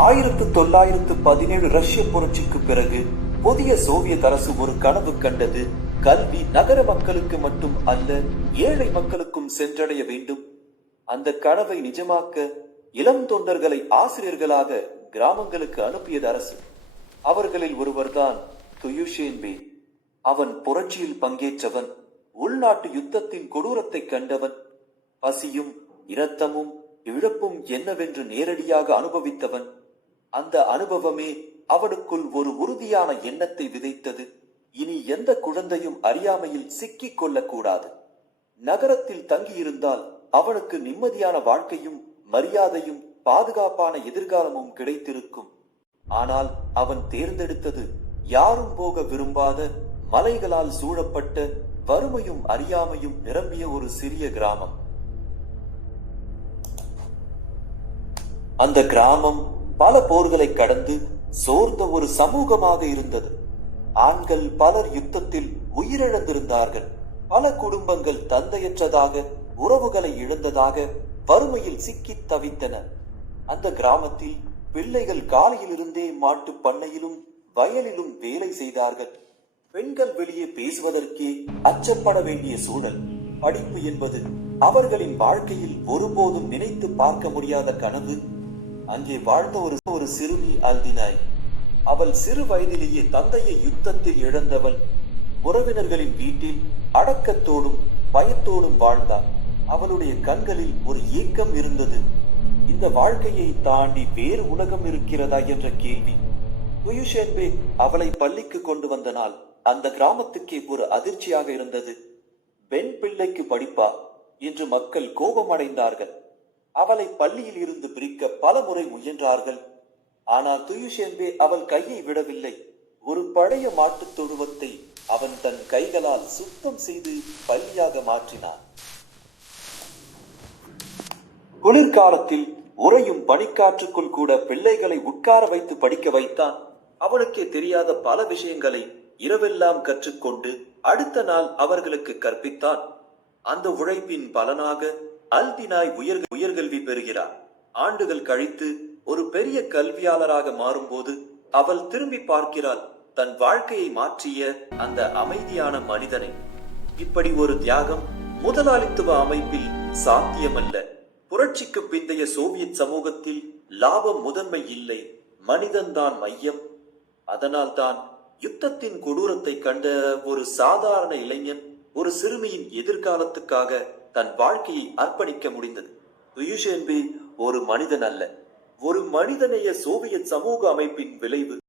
1917 ரஷ்ய புரட்சிக்கு பிறகு புதிய சோவியத் அரசு ஒரு கனவு கண்டது. கல்வி நகர மக்களுக்கு மட்டும் அல்ல, ஏழை மக்களுக்கும் சென்றடைய வேண்டும். அந்த கனவை நிஜமாக்க இளம் தொண்டர்களை ஆசிரியர்களாக கிராமங்களுக்கு அனுப்பியது அரசு. அவர்களில் ஒருவர்தான் துயுஷேன்பே. அவன் புரட்சியில் பங்கேற்றவன், உள்நாட்டு யுத்தத்தின் கொடூரத்தை கண்டவன், பசியும் இரத்தமும் இழப்பும் என்னவென்று நேரடியாக அனுபவித்தவன். அந்த அனுபவமே அவனுக்குள் ஒரு உறுதியான எண்ணத்தை விதைத்தது. இனி எந்த குழந்தையும் அறியாமையில் சிக்கிக் கொள்ளக்கூடாது. நகரத்தில் தங்கியிருந்தால் அவனுக்கு நிம்மதியான வாழ்க்கையும் மரியாதையும் பாதுகாப்பான எதிர்காலமும் கிடைத்திருக்கும். ஆனால் அவன் தேர்ந்தெடுத்தது யாரும் போக விரும்பாத, மலைகளால் சூழப்பட்ட, வறுமையும் அறியாமையும் நிரம்பிய ஒரு சிறிய கிராமம். அந்த கிராமம் பல போர்களை கடந்து சோர்ந்த ஒரு சமூகமாக இருந்தது. ஆண்கள் பலர் யுத்தத்தில் உயிரிழந்திருந்தார்கள். பல குடும்பங்கள் தந்தையற்றதாக, உறவுகளை இழந்ததாக, வறுமையில் சிக்கி தவித்தன. அந்த கிராமத்தில் பிள்ளைகள் காலையிலிருந்தே மாட்டு பண்ணையிலும் வயலிலும் வேலை செய்தார்கள். பெண்கள் வெளியே பேசுவதற்கே அச்சப்பட வேண்டிய சூழல். படிப்பு என்பது அவர்களின் வாழ்க்கையில் ஒருபோதும் நினைத்து பார்க்க முடியாத கனவு. அங்கே வாழ்ந்த ஒரு சிறுமி அல்தினாய். அவள் சிறு வயதிலேயே தந்தையை யுத்தத்தில் இழந்தவள். உறவினர்களின் வீட்டில் அடக்கத்தோடும் பயத்தோடும் வாழ்ந்தாள். அவளுடைய கண்களில் ஒரு ஏக்கம் இருந்தது. இந்த வாழ்க்கையை தாண்டி வேறு உலகம் இருக்கிறதா என்ற கேள்வி. துயுஷேன்பே அவளை பள்ளிக்கு கொண்டு வந்த நாள் அந்த கிராமத்துக்கே ஒரு அதிர்ச்சியாக இருந்தது. பெண் பிள்ளைக்கு படிப்பா என்று மக்கள் கோபமடைந்தார்கள். அவளை பள்ளியில் இருந்து பிரிக்க பல முறை முயன்றார்கள். ஆனால் துயுஷேன்பே அவள் கையை விடவில்லை. ஒரு பழைய மாட்டுத் தொழுவத்தை அவன் தன் கைகளால் சுத்தம் செய்து பள்ளியாக மாற்றினான். குளிர்காலத்தில் உறையும் பனிக்காற்றுக்குள் கூட பிள்ளைகளை உட்கார வைத்து படிக்க வைத்தான். அவனுக்கே தெரியாத பல விஷயங்களை இரவெல்லாம் கற்றுக்கொண்டு அடுத்த நாள் அவர்களுக்கு கற்பித்தான். அந்த உழைப்பின் பலனாக அல்தினாய் உயர்கல்வி பெறுகிறார். ஆண்டுகள் கழித்து ஒரு பெரிய கல்வியாளராக மாறும்போது அவள் திரும்பி பார்க்கிறாள் தன் வாழ்க்கையை மாற்றிய அந்த அமைதியான மனிதனை. இப்படி ஒரு தியாகம் முதலாளித்துவ அமைப்பில் சாத்தியமல்ல. புரட்சிக்கு பிந்தைய சோவியத் சமூகத்தில் லாபம் முதன்மை இல்லை, மனிதன்தான் மையம். அதனால்தான் யுத்தத்தின் கொடூரத்தை கண்ட ஒரு சாதாரண இளைஞன் ஒரு சிறுமியின் எதிர்காலத்துக்காக தன் வாழ்க்கையை அர்ப்பணிக்க முடிந்தது. துயுஷேன்பே ஒரு மனிதன் அல்ல, ஒரு மனிதநேய சோவியத் சமூக அமைப்பின் விளைவு.